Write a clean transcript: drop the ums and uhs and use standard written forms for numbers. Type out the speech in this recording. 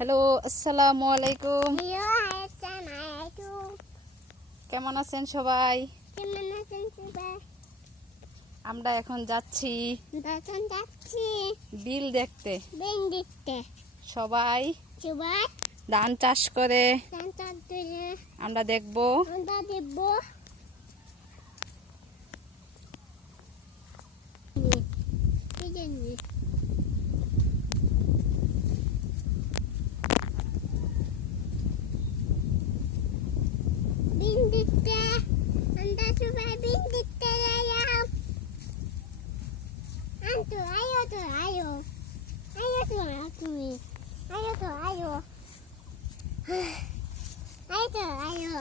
Hello, আসসালামু আলাইকুম। আসসালামালাইকুম। কেমন আছেন সবাই? কেমন আছেন সবাই? আমরা এখন যাচ্ছি বিল দেখতে। বিল দেখতে সবাই সবাই ধান চাষ করে ধান চাষ করে আমরা দেখব। আমরা দেখব কি জানি বিল দেখতে আমরা সবাই বিল দেখতে যাই। Anto, ayo tuh, ayo. Ayo tuh aku nih. Ayo tuh, ayo. Ayo tuh, ayo.